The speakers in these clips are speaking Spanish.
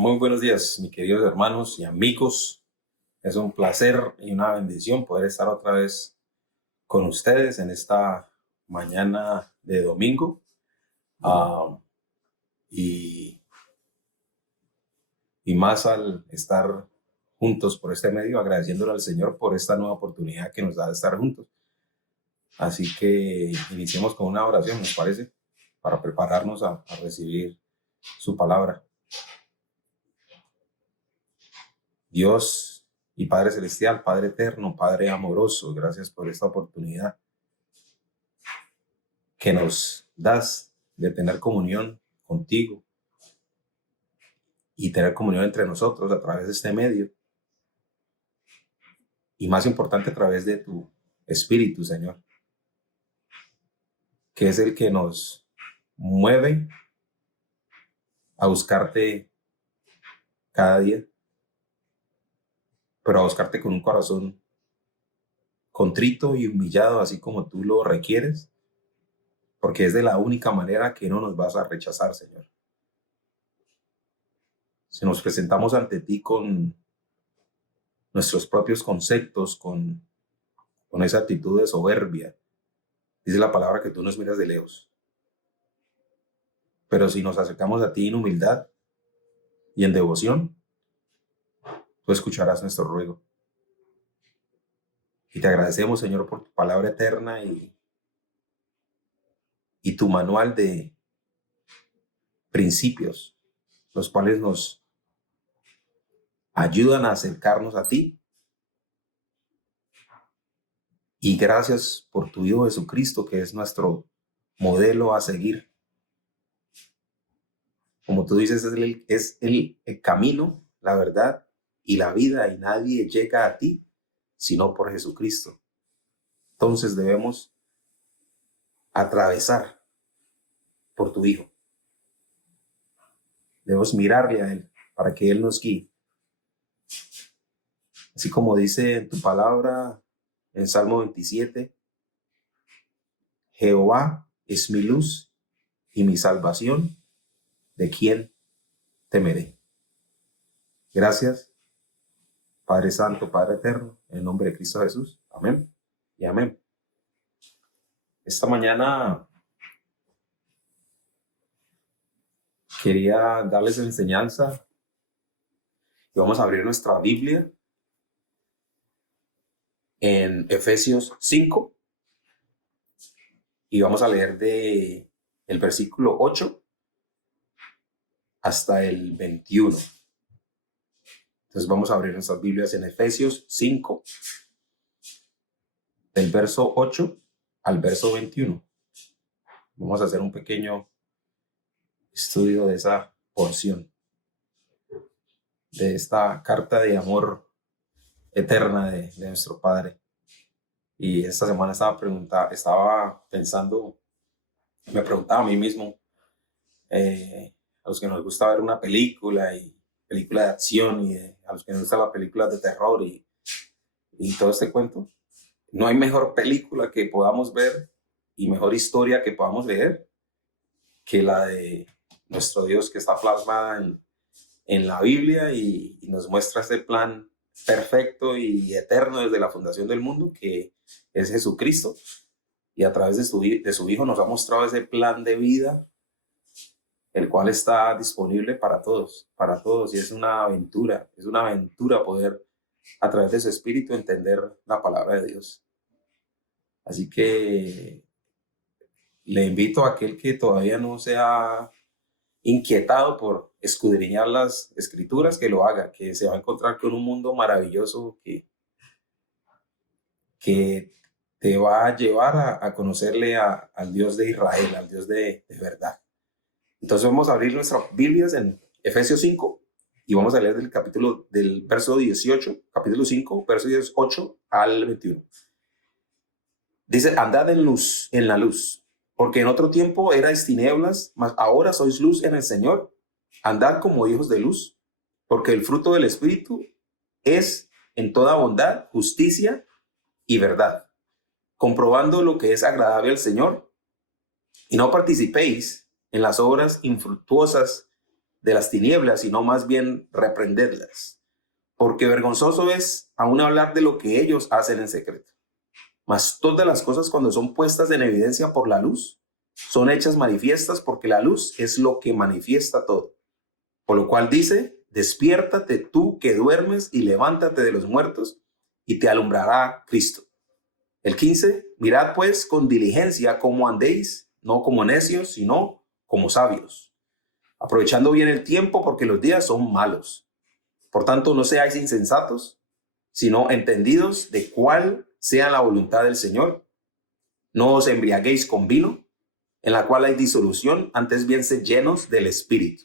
Muy buenos días, mis queridos hermanos y amigos. Es un placer y una bendición poder estar otra vez con ustedes en esta mañana de domingo. Ah, y, y más al estar juntos por este medio, agradeciéndole al Señor por esta nueva oportunidad que nos da de estar juntos. Así que iniciemos con una oración, ¿nos parece? Para prepararnos a recibir su palabra. Dios y Padre Celestial, Padre Eterno, Padre Amoroso, gracias por esta oportunidad que nos das de tener comunión contigo y tener comunión entre nosotros a través de este medio. Y más importante, a través de tu Espíritu, Señor, que es el que nos mueve a buscarte cada día, pero a buscarte con un corazón contrito y humillado, así como tú lo requieres, porque es de la única manera que no nos vas a rechazar, Señor. Si nos presentamos ante ti con nuestros propios conceptos, con esa actitud de soberbia, dice la palabra que tú nos miras de lejos. Pero si nos acercamos a ti en humildad y en devoción, tú escucharás nuestro ruego. Y te agradecemos, Señor, por tu palabra eterna y tu manual de principios, los cuales nos ayudan a acercarnos a ti. Y gracias por tu Hijo Jesucristo, que es nuestro modelo a seguir. Como tú dices, es el camino, la verdad y la vida, y nadie llega a ti sino por Jesucristo. Entonces debemos atravesar por tu Hijo. Debemos mirarle a Él para que Él nos guíe. Así como dice en tu palabra en Salmo 27, Jehová es mi luz y mi salvación, ¿de quién temeré? Gracias, Padre Santo, Padre Eterno, en el nombre de Cristo Jesús. Amén y amén. Esta mañana quería darles enseñanza y vamos a abrir nuestra Biblia en Efesios 5 y vamos a leer de el versículo 8 hasta el 21. Entonces vamos a abrir nuestras Biblias en Efesios 5, del verso 8 al verso 21. Vamos a hacer un pequeño estudio de esa porción, de esta carta de amor eterna de nuestro Padre. Y esta semana estaba pensando, me preguntaba a mí mismo, a los que nos gusta ver una película de acción y a los que nos gustan las películas de terror y todo este cuento, no hay mejor película que podamos ver y mejor historia que podamos leer que la de nuestro Dios, que está plasmada en la Biblia y nos muestra este plan perfecto y eterno desde la fundación del mundo, que es Jesucristo, y a través de su Hijo nos ha mostrado ese plan de vida, el cual está disponible para todos, y es una aventura poder a través de su Espíritu entender la palabra de Dios. Así que le invito a aquel que todavía no se ha inquietado por escudriñar las Escrituras, que lo haga, que se va a encontrar con un mundo maravilloso que te va a llevar a conocerle al Dios de Israel, al Dios de verdad. Entonces vamos a abrir nuestras Biblias en Efesios 5 y vamos a leer del verso 18, capítulo 5, verso 18 al 21. Dice: andad en la luz, porque en otro tiempo erais tinieblas, mas ahora sois luz en el Señor. Andad como hijos de luz, porque el fruto del Espíritu es en toda bondad, justicia y verdad, comprobando lo que es agradable al Señor, y no participéis en las obras infructuosas de las tinieblas, sino más bien reprenderlas. Porque vergonzoso es aún hablar de lo que ellos hacen en secreto. Mas todas las cosas, cuando son puestas en evidencia por la luz, son hechas manifiestas, porque la luz es lo que manifiesta todo. Por lo cual dice: despiértate tú que duermes y levántate de los muertos, y te alumbrará Cristo. El 15, mirad pues con diligencia cómo andéis, no como necios, sino como sabios, aprovechando bien el tiempo, porque los días son malos. Por tanto, no seáis insensatos, sino entendidos de cuál sea la voluntad del Señor. No os embriaguéis con vino, en la cual hay disolución, antes bien sed llenos del Espíritu,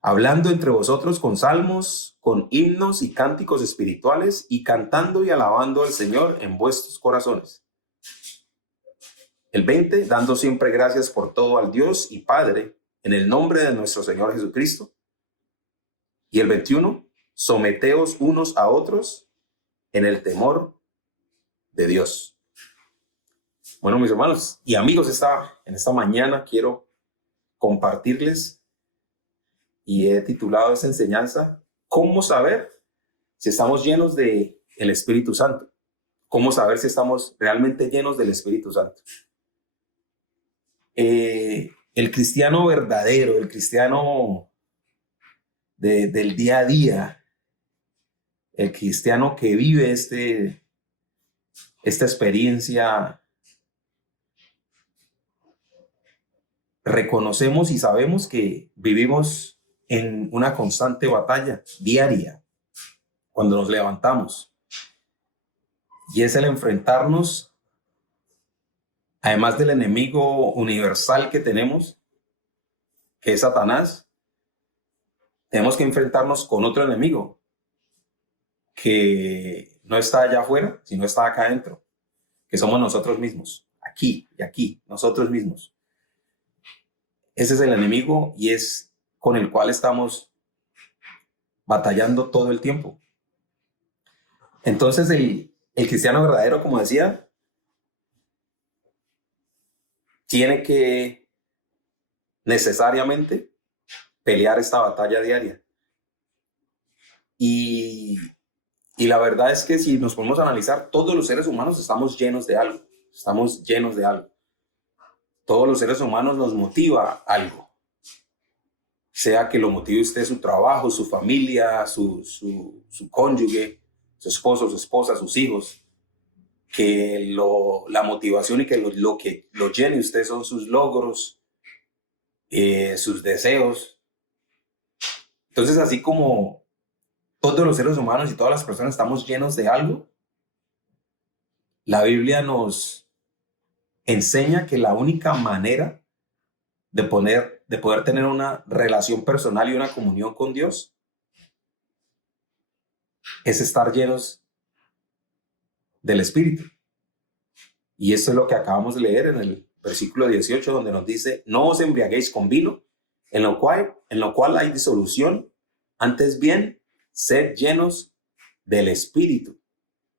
hablando entre vosotros con salmos, con himnos y cánticos espirituales, y cantando y alabando al Señor en vuestros corazones. El 20, dando siempre gracias por todo al Dios y Padre, en el nombre de nuestro Señor Jesucristo. Y el 21, someteos unos a otros en el temor de Dios. Bueno, mis hermanos y amigos, en esta mañana quiero compartirles, y he titulado esta enseñanza: ¿cómo saber si estamos llenos del Espíritu Santo? ¿Cómo saber si estamos realmente llenos del Espíritu Santo? El cristiano verdadero, el cristiano del día a día, el cristiano que vive esta experiencia, reconocemos y sabemos que vivimos en una constante batalla diaria cuando nos levantamos, y es el enfrentarnos, además del enemigo universal que tenemos, que es Satanás. Tenemos que enfrentarnos con otro enemigo que no está allá afuera, sino está acá adentro, que somos nosotros mismos, aquí y aquí, nosotros mismos. Ese es el enemigo, y es con el cual estamos batallando todo el tiempo. Entonces el cristiano verdadero, como decía, tiene que necesariamente pelear esta batalla diaria. Y la verdad es que si nos podemos analizar, todos los seres humanos estamos llenos de algo. Estamos llenos de algo. Todos los seres humanos nos motiva algo. Sea que lo motive usted su trabajo, su familia, su cónyuge, su esposo, su esposa, sus hijos. Que la motivación y que lo que lo llene usted son sus logros, sus deseos. Entonces, así como todos los seres humanos y todas las personas estamos llenos de algo, la Biblia nos enseña que la única manera de poder tener una relación personal y una comunión con Dios es estar llenos del Espíritu. Y esto es lo que acabamos de leer en el versículo 18, donde nos dice: no os embriaguéis con vino, en lo cual hay disolución, antes bien sed llenos del Espíritu.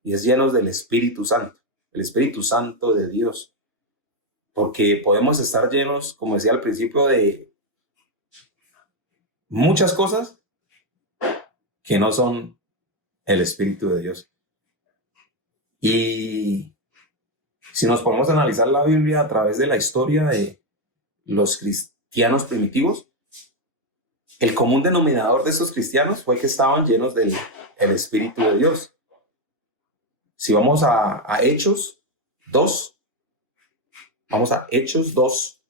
Y es llenos del Espíritu Santo, el Espíritu Santo de Dios. Porque podemos estar llenos, como decía al principio, de muchas cosas que no son el Espíritu de Dios. Y si nos podemos analizar la Biblia a través de la historia de los cristianos primitivos, el común denominador de estos cristianos fue que estaban llenos del Espíritu de Dios. Si vamos a Hechos 2, vamos a Hechos 2.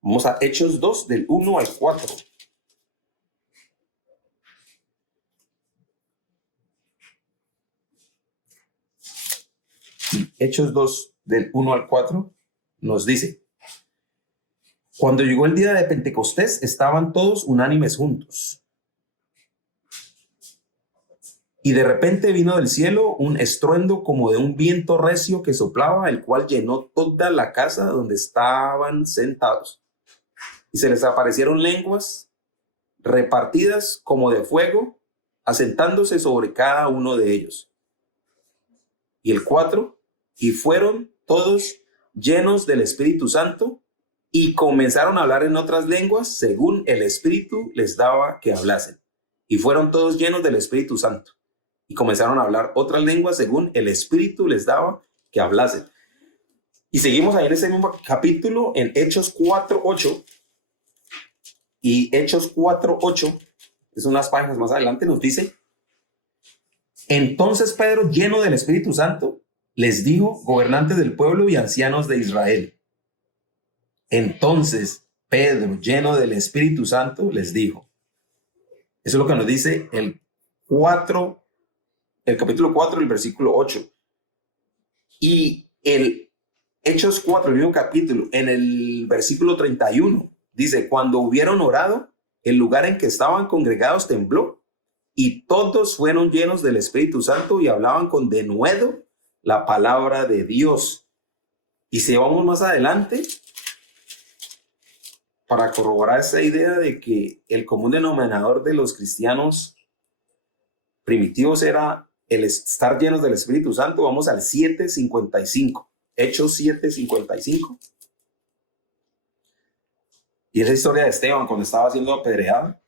Vamos a Hechos 2, del 1 al 4. Hechos 2, del 1 al 4, nos dice: cuando llegó el día de Pentecostés, estaban todos unánimes juntos. Y de repente vino del cielo un estruendo como de un viento recio que soplaba, el cual llenó toda la casa donde estaban sentados. Y se les aparecieron lenguas repartidas como de fuego, asentándose sobre cada uno de ellos. Y el 4, y fueron todos llenos del Espíritu Santo y comenzaron a hablar en otras lenguas según el Espíritu les daba que hablasen. Y fueron todos llenos del Espíritu Santo y comenzaron a hablar otras lenguas según el Espíritu les daba que hablasen. Y seguimos ahí en ese mismo capítulo, en Hechos 4:8. Y Hechos 4:8, es unas páginas más adelante, nos dice: entonces Pedro, lleno del Espíritu Santo, les dijo: gobernantes del pueblo y ancianos de Israel. Entonces Pedro, lleno del Espíritu Santo, les dijo. Eso es lo que nos dice el capítulo 4, el versículo 8. Y el Hechos 4, el mismo capítulo, en el versículo 31, dice: cuando hubieron orado, el lugar en que estaban congregados tembló, y todos fueron llenos del Espíritu Santo y hablaban con denuedo la palabra de Dios. Y si vamos más adelante, para corroborar esa idea de que el común denominador de los cristianos primitivos era el estar llenos del Espíritu Santo, vamos al 7:55. Hechos 7:55. Y es la historia de Esteban cuando estaba siendo apedreado.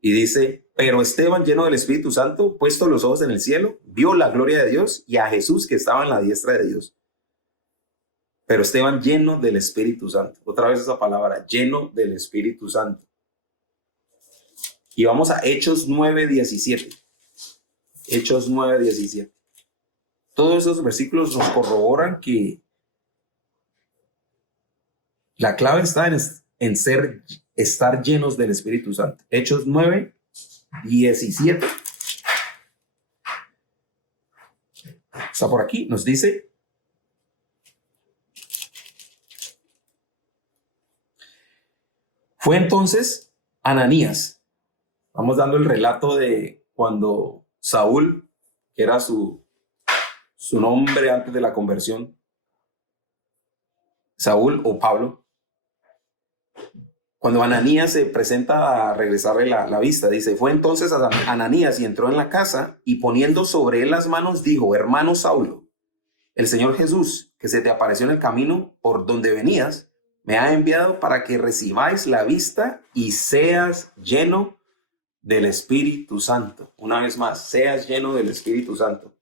Y dice: pero Esteban, lleno del Espíritu Santo, puesto los ojos en el cielo, vio la gloria de Dios y a Jesús que estaba en la diestra de Dios. Pero Esteban, lleno del Espíritu Santo. Otra vez esa palabra, lleno del Espíritu Santo. Y vamos a Hechos 9:17. Hechos 9:17. Todos esos versículos nos corroboran que la clave está en estar llenos del Espíritu Santo. Hechos 9:17. Está por aquí, nos dice: fue entonces Ananías. Vamos dando el relato de cuando Saúl, que era su nombre antes de la conversión, Saúl o Pablo, cuando Ananías se presenta a regresarle la vista, dice: fue entonces Ananías y entró en la casa y poniendo sobre él las manos dijo: hermano Saulo, el Señor Jesús, que se te apareció en el camino por donde venías, me ha enviado para que recibáis la vista y seas lleno del Espíritu Santo. Una vez más, seas lleno del Espíritu Santo.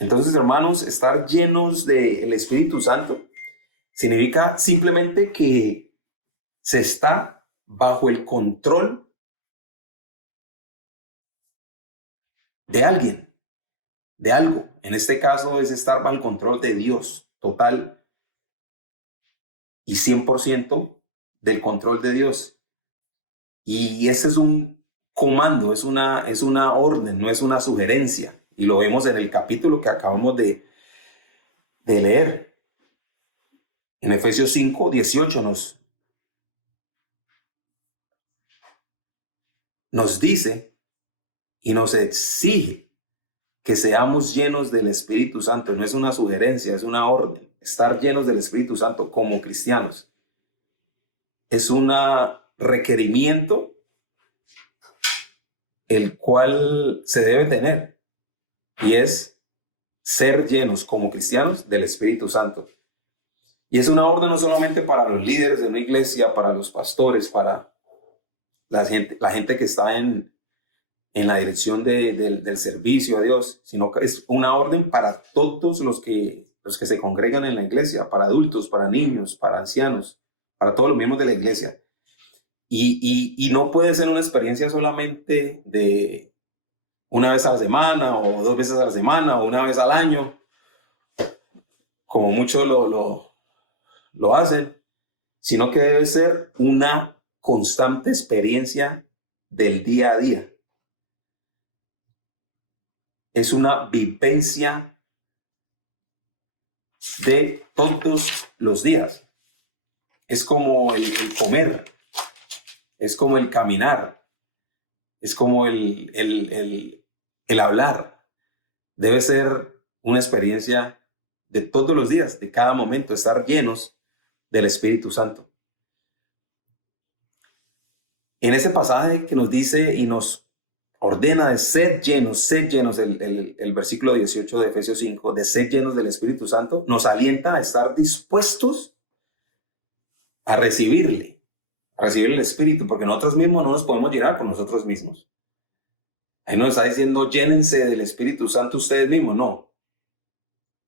Entonces, hermanos, estar llenos del Espíritu Santo significa simplemente que se está bajo el control de alguien, de algo. En este caso es estar bajo el control de Dios, total y 100% del control de Dios. Y ese es un comando, es una orden, no es una sugerencia. Y lo vemos en el capítulo que acabamos de leer. En Efesios 5:18 nos dice y nos exige que seamos llenos del Espíritu Santo. No es una sugerencia, es una orden. Estar llenos del Espíritu Santo como cristianos es un requerimiento el cual se debe tener, y es ser llenos como cristianos del Espíritu Santo. Y es una orden no solamente para los líderes de una iglesia, para los pastores, para la gente que está en la dirección del servicio a Dios, sino que es una orden para todos los que se congregan en la iglesia, para adultos, para niños, para ancianos, para todos los miembros de la iglesia. Y no puede ser una experiencia solamente de una vez a la semana o 2 veces a la semana o una vez al año, como muchos lo hacen, sino que debe ser una constante experiencia del día a día. Es una vivencia de todos los días. Es como el comer, es como el caminar, es como el hablar. Debe ser una experiencia de todos los días, de cada momento, estar llenos del Espíritu Santo. En ese pasaje que nos dice y nos ordena de sed llenos, el versículo 18 de Efesios 5, de sed llenos del Espíritu Santo, nos alienta a estar dispuestos a recibir el Espíritu, porque nosotros mismos no nos podemos llenar por nosotros mismos. Ahí nos está diciendo, llénense del Espíritu Santo ustedes mismos, no.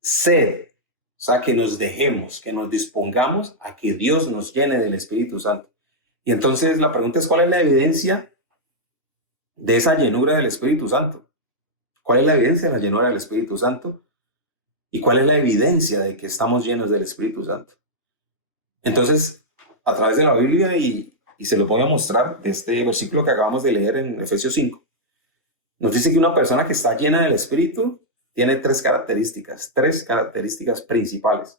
Sed, o sea, que nos dejemos, que nos dispongamos a que Dios nos llene del Espíritu Santo. Y entonces la pregunta es, ¿cuál es la evidencia de esa llenura del Espíritu Santo? ¿Cuál es la evidencia de la llenura del Espíritu Santo? ¿Y cuál es la evidencia de que estamos llenos del Espíritu Santo? Entonces, a través de la Biblia, y se lo voy a mostrar de este versículo que acabamos de leer en Efesios 5, nos dice que una persona que está llena del Espíritu tiene tres características principales.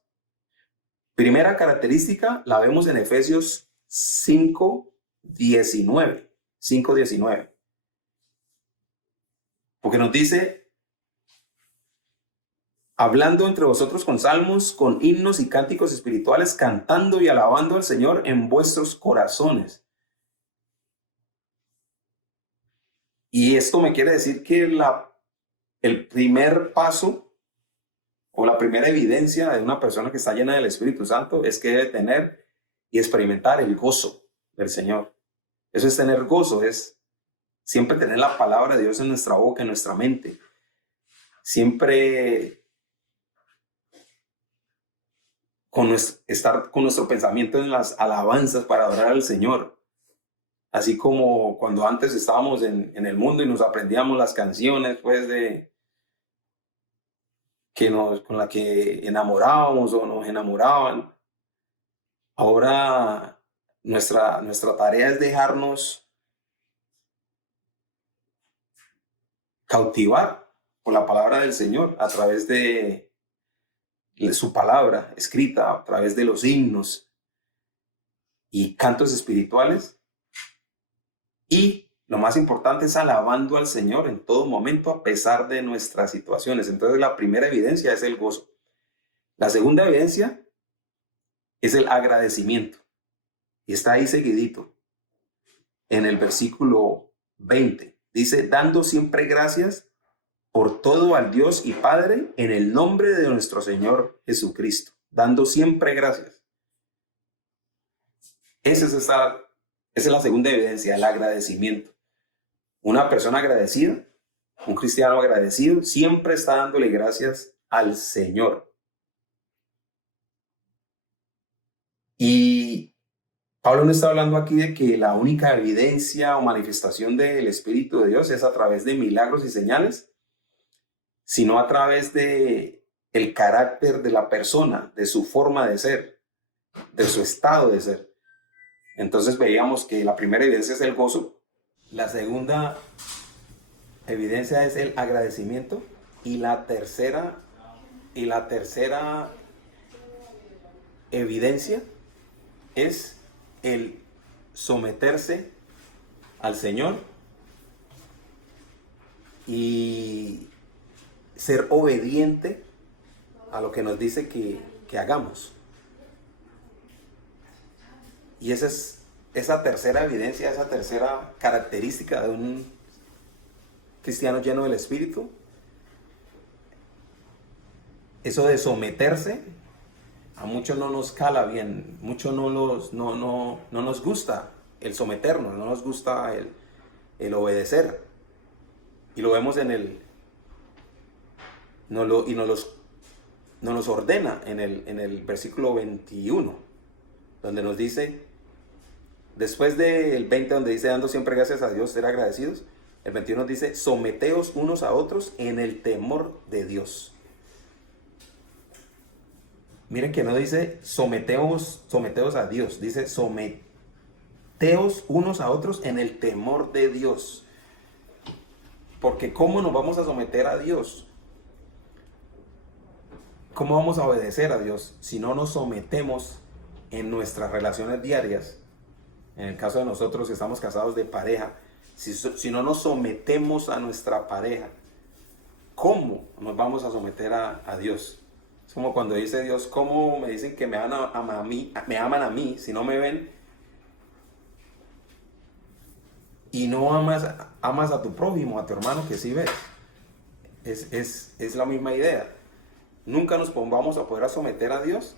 Primera característica la vemos en Efesios 5:19. Porque nos dice, hablando entre vosotros con salmos, con himnos y cánticos espirituales, cantando y alabando al Señor en vuestros corazones. Y esto me quiere decir que el primer paso o la primera evidencia de una persona que está llena del Espíritu Santo es que debe tener y experimentar el gozo del Señor. Eso es tener gozo, es siempre tener la palabra de Dios en nuestra boca, en nuestra mente. Siempre estar con nuestro pensamiento en las alabanzas para adorar al Señor. Así como cuando antes estábamos en el mundo y nos aprendíamos las canciones, pues, con la que enamorábamos o nos enamoraban. Ahora nuestra tarea es dejarnos cautivar por la palabra del Señor a través de su palabra escrita, a través de los himnos y cantos espirituales. Y lo más importante es alabando al Señor en todo momento a pesar de nuestras situaciones. Entonces la primera evidencia es el gozo. La segunda evidencia es el agradecimiento. Y está ahí seguidito. En el versículo 20 dice, dando siempre gracias por todo al Dios y Padre en el nombre de nuestro Señor Jesucristo. Dando siempre gracias. Esa es la segunda evidencia, el agradecimiento. Una persona agradecida, un cristiano agradecido, siempre está dándole gracias al Señor. Y Pablo no está hablando aquí de que la única evidencia o manifestación del Espíritu de Dios es a través de milagros y señales, sino a través de el carácter de la persona, de su forma de ser, de su estado de ser. Entonces veíamos que la primera evidencia es el gozo, la segunda evidencia es el agradecimiento y la tercera evidencia es el someterse al Señor y ser obediente a lo que nos dice que hagamos. Y esa tercera evidencia, esa tercera característica de un cristiano lleno del Espíritu, eso de someterse, a muchos no nos cala bien, muchos no nos gusta el someternos, no nos gusta el obedecer. Y lo vemos nos los ordena en el versículo 21, donde nos dice, después del 20 donde dice dando siempre gracias a Dios, ser agradecidos, el 21 dice, someteos unos a otros en el temor de Dios. Miren que no dice someteos a Dios, dice someteos unos a otros en el temor de Dios. Porque ¿cómo nos vamos a someter a Dios? ¿Cómo vamos a obedecer a Dios si no nos sometemos en nuestras relaciones diarias? En el caso de nosotros que estamos casados de pareja, si no nos sometemos a nuestra pareja, ¿cómo nos vamos a someter a Dios? Es como cuando dice Dios, ¿cómo me dicen que me aman a mí si no me ven y no amas a tu prójimo, a tu hermano que sí ves. Es la misma idea. Nunca nos vamos a poder someter a Dios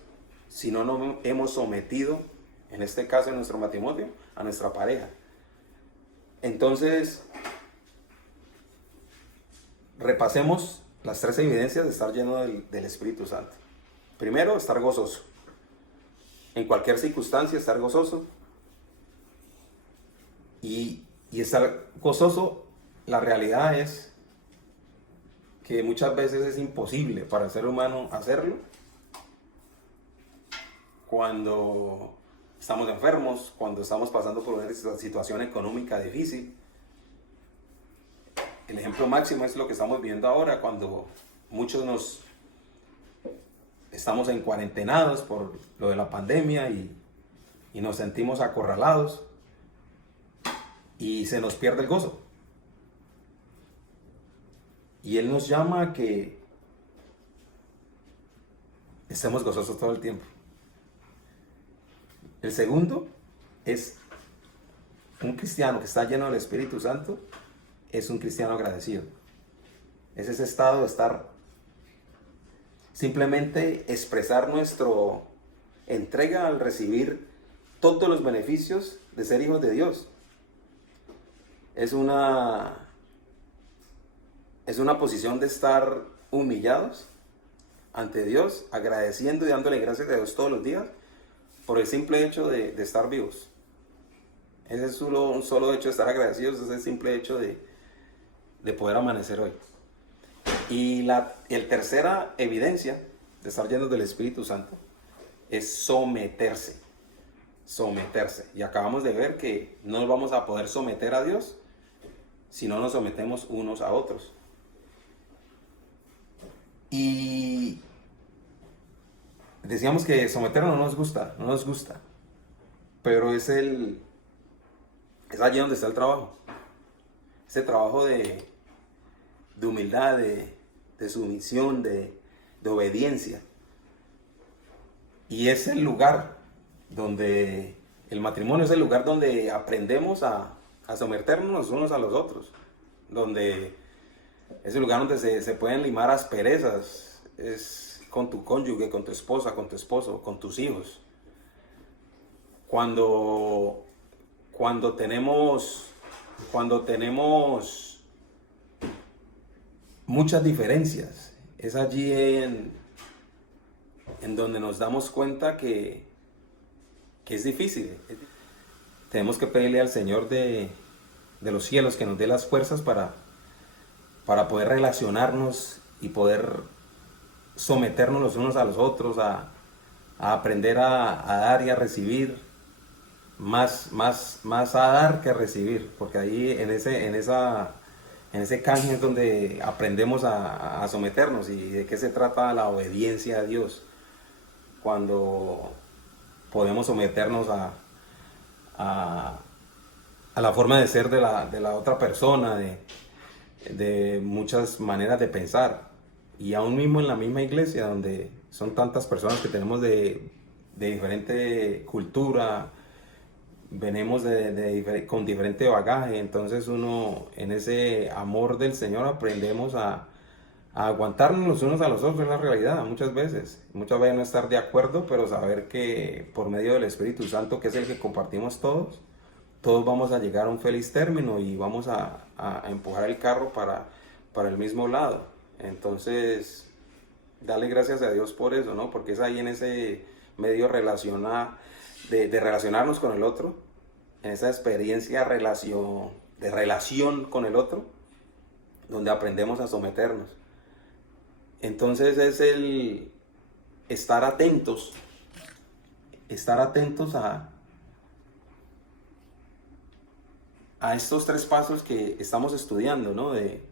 si no nos hemos sometido, en este caso en nuestro matrimonio, a nuestra pareja. Entonces, repasemos las 3 evidencias de estar lleno del Espíritu Santo. Primero, estar gozoso. En cualquier circunstancia, estar gozoso. Y estar gozoso, la realidad es que muchas veces es imposible para el ser humano hacerlo cuando estamos enfermos, cuando estamos pasando por una situación económica difícil. El ejemplo máximo es lo que estamos viendo ahora, cuando muchos estamos en cuarentenados por lo de la pandemia y nos sentimos acorralados y se nos pierde el gozo. Y Él nos llama a que estemos gozosos todo el tiempo. El segundo es un cristiano que está lleno del Espíritu Santo, es un cristiano agradecido. Es ese estado de estar, simplemente expresar nuestra entrega al recibir todos los beneficios de ser hijos de Dios. Es una posición de estar humillados ante Dios, agradeciendo y dándole gracias a Dios todos los días por el simple hecho de estar vivos. Ese es un solo hecho de estar agradecidos, es el simple hecho de poder amanecer hoy. Y el tercera evidencia de estar llenos del Espíritu Santo es someterse. Someterse. Y acabamos de ver que no nos vamos a poder someter a Dios si no nos sometemos unos a otros. Y decíamos que someternos no nos gusta, pero es allí donde está el trabajo. Ese trabajo de humildad, de sumisión, de obediencia. Y es el lugar donde el matrimonio es el lugar donde aprendemos a someternos los unos a los otros, donde es el lugar donde se pueden limar asperezas, es con tu cónyuge, con tu esposa, con tu esposo, con tus hijos. Cuando tenemos muchas diferencias, es allí en donde nos damos cuenta que es difícil. Tenemos que pedirle al Señor de los cielos que nos dé las fuerzas para poder relacionarnos y poder someternos los unos a los otros, a aprender a dar y a recibir, más a dar que a recibir, porque ahí en ese canje es donde aprendemos a someternos. ¿Y de qué se trata la obediencia a Dios? Cuando podemos someternos a la forma de ser de la otra persona, de muchas maneras de pensar. Y aún mismo en la misma iglesia, donde son tantas personas que tenemos de diferente cultura, venimos con diferente bagaje, entonces uno en ese amor del Señor aprendemos a aguantarnos los unos a los otros. Es la realidad, muchas veces no estar de acuerdo, pero saber que por medio del Espíritu Santo, que es el que compartimos todos vamos a llegar a un feliz término y vamos a empujar el carro para el mismo lado. Entonces, dale gracias a Dios por eso, ¿no? Porque es ahí en ese medio de relacionarnos con el otro, en esa experiencia de relación con el otro, donde aprendemos a someternos. Entonces es el estar atentos a estos 3 pasos que estamos estudiando, ¿no? De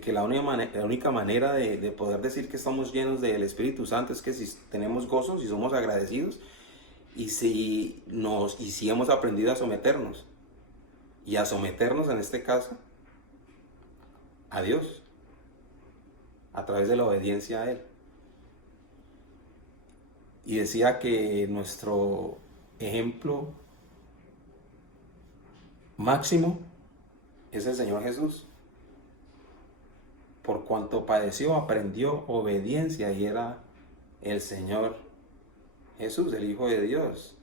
que la única manera de poder decir que estamos llenos del Espíritu Santo es que si tenemos gozo, si somos agradecidos y si hemos aprendido a someternos. Y a someternos en este caso a Dios, a través de la obediencia a Él. Y decía que nuestro ejemplo máximo es el Señor Jesús. Por cuanto padeció, aprendió obediencia y era el Señor Jesús, el Hijo de Dios,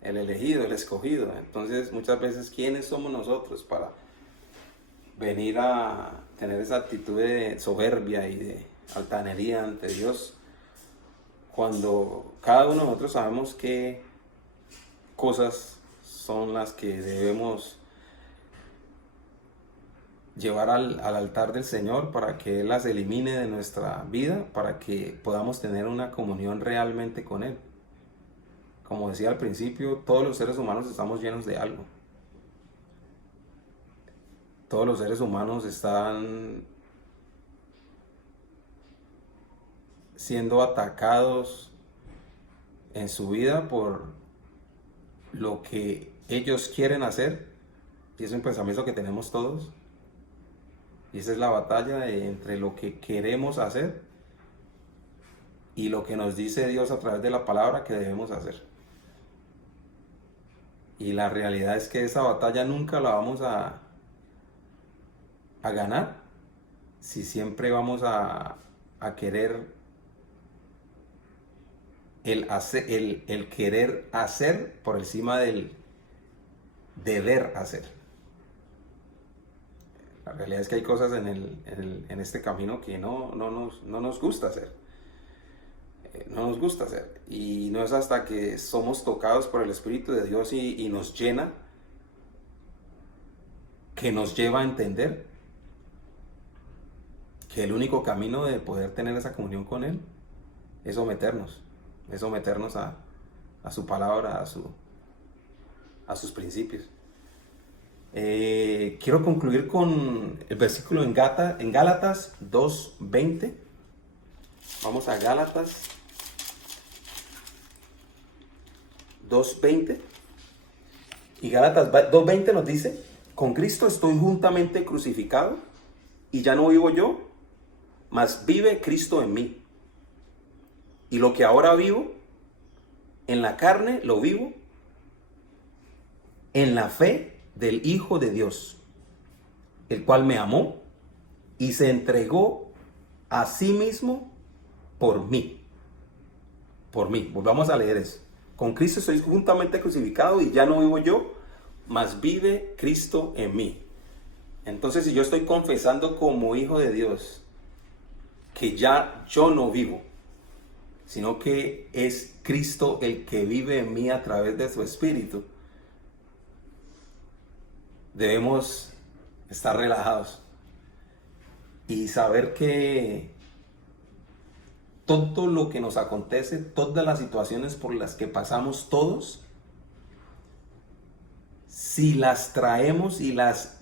el elegido, el escogido. Entonces, muchas veces, ¿quiénes somos nosotros para venir a tener esa actitud de soberbia y de altanería ante Dios? Cuando cada uno de nosotros sabemos qué cosas son las que debemos llevar al altar del Señor para que Él las elimine de nuestra vida, para que podamos tener una comunión realmente con Él. Como decía al principio, todos los seres humanos estamos llenos de algo. Todos los seres humanos están siendo atacados en su vida por lo que ellos quieren hacer, y es un pensamiento que tenemos todos. Y esa es la batalla entre lo que queremos hacer y lo que nos dice Dios a través de la palabra que debemos hacer. Y la realidad es que esa batalla nunca la vamos a ganar si siempre vamos a querer el querer hacer por encima del deber hacer. La realidad es que hay cosas en este camino que no nos gusta hacer. No nos gusta hacer. Y no es hasta que somos tocados por el Espíritu de Dios y nos llena, que nos lleva a entender que el único camino de poder tener esa comunión con Él es someternos a su palabra, a sus principios. Quiero concluir con el versículo en Gálatas 2:20. Vamos a Gálatas 2:20. Y Gálatas 2:20 nos dice: con Cristo estoy juntamente crucificado, y ya no vivo yo, mas vive Cristo en mí. Y lo que ahora vivo en la carne, lo vivo en la fe del Hijo de Dios, el cual me amó y se entregó a sí mismo por mí. Por mí. Volvamos a leer eso. Con Cristo estoy juntamente crucificado y ya no vivo yo, mas vive Cristo en mí. Entonces, si yo estoy confesando como hijo de Dios que ya yo no vivo, sino que es Cristo el que vive en mí a través de su Espíritu, debemos estar relajados y saber que todo lo que nos acontece, todas las situaciones por las que pasamos todos, si las traemos y las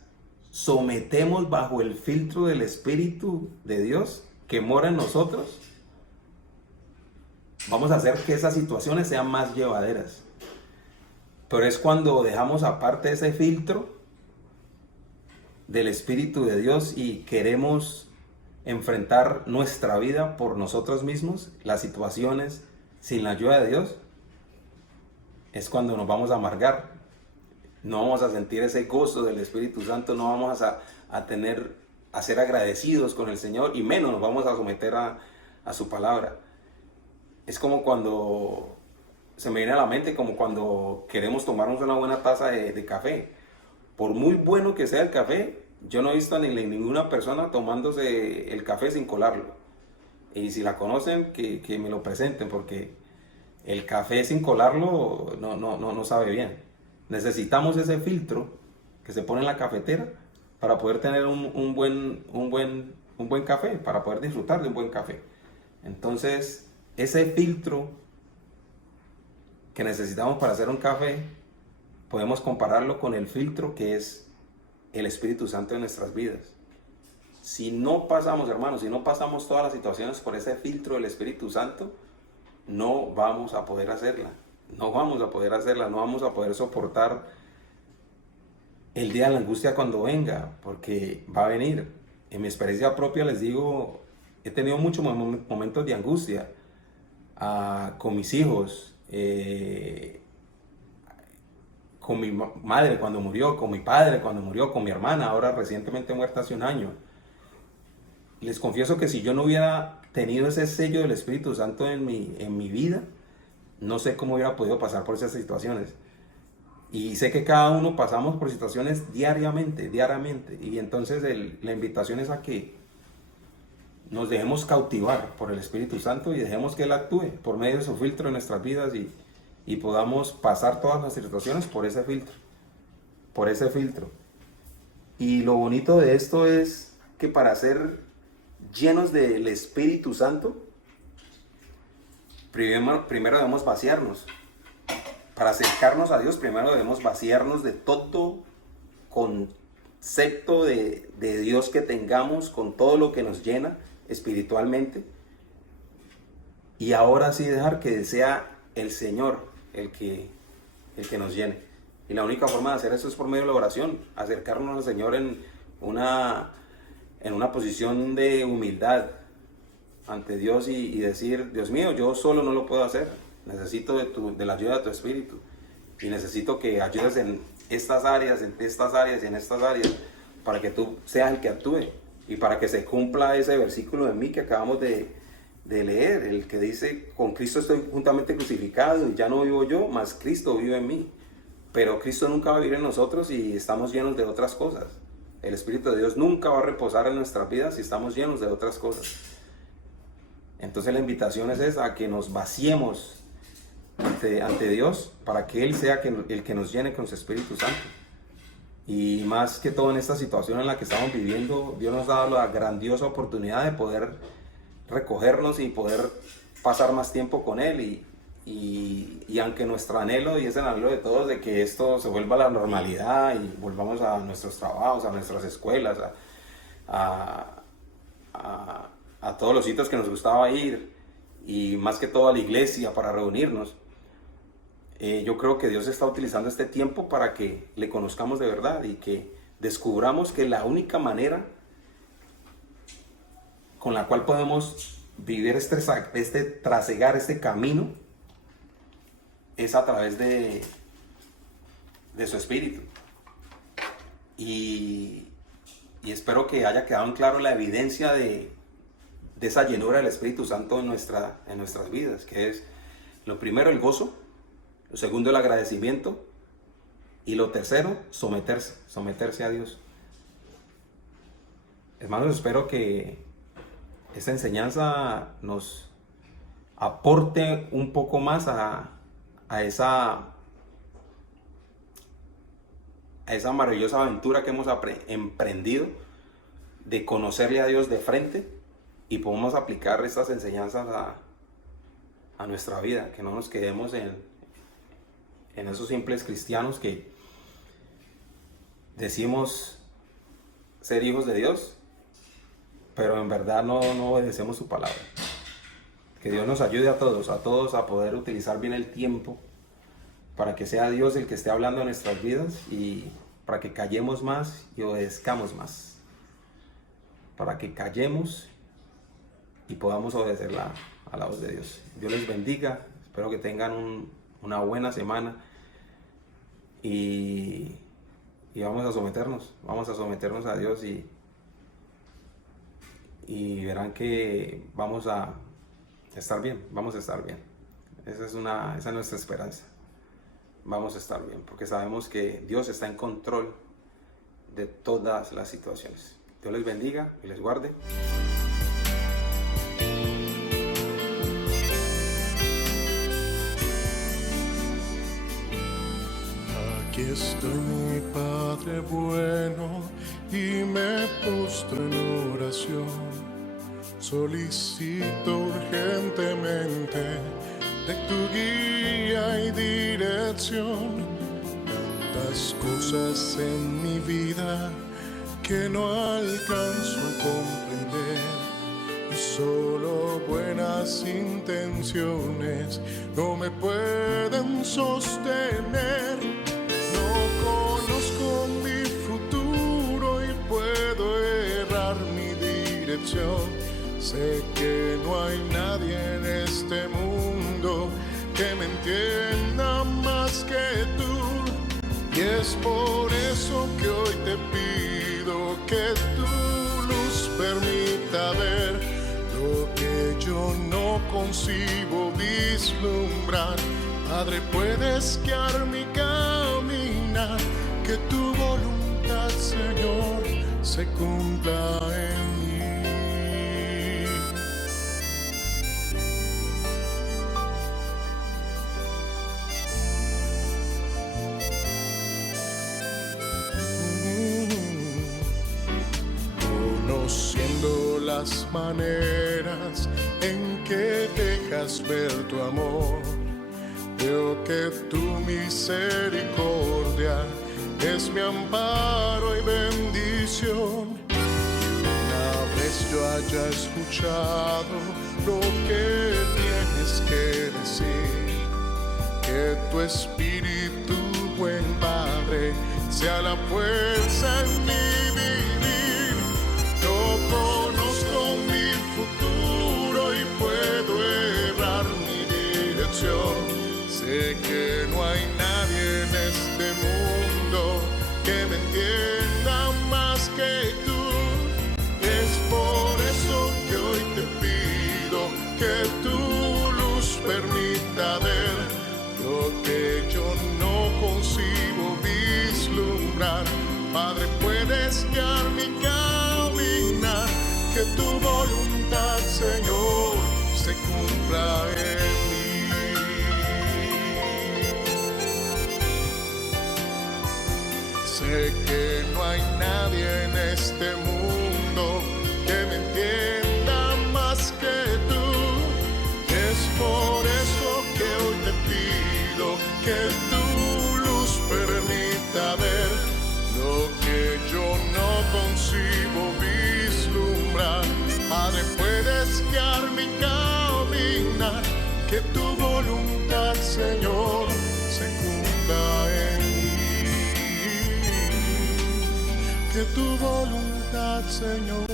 sometemos bajo el filtro del Espíritu de Dios que mora en nosotros, vamos a hacer que esas situaciones sean más llevaderas. Pero es cuando dejamos aparte ese filtro del Espíritu de Dios y queremos enfrentar nuestra vida por nosotros mismos, las situaciones sin la ayuda de Dios, es cuando nos vamos a amargar. No vamos a sentir ese gozo del Espíritu Santo, no vamos a ser agradecidos con el Señor, y menos nos vamos a someter a su palabra. Es como cuando se me viene a la mente, como cuando queremos tomarnos una buena taza de café. Por muy bueno que sea el café, yo no he visto a ninguna persona tomándose el café sin colarlo. Y si la conocen, que me lo presenten, porque el café sin colarlo no sabe bien. Necesitamos ese filtro que se pone en la cafetera para poder tener un buen café, para poder disfrutar de un buen café. Entonces, ese filtro que necesitamos para hacer un café, podemos compararlo con el filtro que es el Espíritu Santo en nuestras vidas. Si no pasamos, hermanos, si no pasamos todas las situaciones por ese filtro del Espíritu Santo, no vamos a poder hacerla. No vamos a poder soportar el día de la angustia cuando venga, porque va a venir. En mi experiencia propia les digo, he tenido muchos momentos de angustia con mis hijos, con mi madre cuando murió, con mi padre cuando murió, con mi hermana, ahora recientemente muerta hace un año. Les confieso que si yo no hubiera tenido ese sello del Espíritu Santo en mi vida, no sé cómo hubiera podido pasar por esas situaciones. Y sé que cada uno pasamos por situaciones diariamente. Y entonces la invitación es a que nos dejemos cautivar por el Espíritu Santo y dejemos que Él actúe por medio de su filtro en nuestras vidas y podamos pasar todas las situaciones por ese filtro. Y lo bonito de esto es que para ser llenos del Espíritu Santo, primero debemos vaciarnos. Para acercarnos a Dios, primero debemos vaciarnos de todo concepto de Dios que tengamos, con todo lo que nos llena espiritualmente. Y ahora sí dejar que sea el Señor el que nos llene. Y la única forma de hacer eso es por medio de la oración, acercarnos al Señor en una posición de humildad ante Dios y decir: Dios mío, yo solo no lo puedo hacer, necesito de la ayuda de tu Espíritu y necesito que ayudes en estas áreas, para que tú seas el que actúe y para que se cumpla ese versículo de mí que acabamos de leer, el que dice: con Cristo estoy juntamente crucificado y ya no vivo yo, mas Cristo vive en mí. Pero Cristo nunca va a vivir en nosotros si estamos llenos de otras cosas. El Espíritu de Dios nunca va a reposar en nuestras vidas si estamos llenos de otras cosas. Entonces la invitación es esa, a que nos vaciemos ante Dios para que Él sea el que nos llene con su Espíritu Santo. Y más que todo en esta situación en la que estamos viviendo, Dios nos ha dado la grandiosa oportunidad de poder recogernos y poder pasar más tiempo con Él. Y aunque nuestro anhelo, y es el anhelo de todos, de que esto se vuelva a la normalidad y volvamos a nuestros trabajos, a nuestras escuelas, a todos los sitios que nos gustaba ir, y más que todo a la iglesia para reunirnos, yo creo que Dios está utilizando este tiempo para que le conozcamos de verdad y que descubramos que la única manera con la cual podemos vivir trasegar este camino es a través de su Espíritu. Y espero que haya quedado en claro la evidencia de esa llenura del Espíritu Santo en nuestras vidas, que es: lo primero, el gozo; lo segundo, el agradecimiento; y lo tercero, someterse a Dios. Hermanos, espero que esta enseñanza nos aporte un poco más a esa maravillosa aventura que hemos emprendido de conocerle a Dios de frente, y podemos aplicar estas enseñanzas a nuestra vida, que no nos quedemos en esos simples cristianos que decimos ser hijos de Dios, pero en verdad no obedecemos su palabra. Que Dios nos ayude a todos a poder utilizar bien el tiempo para que sea Dios el que esté hablando en nuestras vidas, y para que callemos más y obedezcamos más. Para que callemos y podamos obedecer a la voz de Dios. Dios les bendiga. Espero que tengan una buena semana y vamos a someternos a Dios y verán que vamos a estar bien. Esa es nuestra esperanza. Vamos a estar bien, porque sabemos que Dios está en control de todas las situaciones. Dios les bendiga y les guarde. Aquí estoy, mi Padre bueno, y me postro en oración. Solicito urgentemente de tu guía y dirección. Tantas cosas en mi vida que no alcanzo a comprender, y solo buenas intenciones no me pueden sostener. No conozco mi futuro y puedo errar mi dirección. Sé que no hay nadie en este mundo que me entienda más que tú. Y es por eso que hoy te pido que tu luz permita ver lo que yo no concibo vislumbrar. Padre, puedes guiar mi caminar, que tu voluntad, Señor, se cumpla en mí. Conociendo las maneras en que dejas ver tu amor, veo que tu misericordia es mi amparo y bendición. Una vez yo haya escuchado lo que tienes que decir, que tu espíritu, buen Padre, sea la fuerza en mi vivir. Yo conozco mi futuro y puedo errar mi dirección. Sé que no hay nadie en este mundo que me entienda más que tú. Es por eso que hoy te pido que tu luz permita ver lo que yo no concibo vislumbrar. Padre, puedes guiar mi caminar, que tu voluntad, Señor, se cumpla en mí. Sé que no hay nadie en este mundo que me entienda más que tú. Es por eso que hoy te pido que tu luz permita ver lo que yo no concibo vislumbrar. Padre, puedes guiar mi caminar, que tu voluntad, Señor, se cumpla en mí. Que tu voluntad, Señor,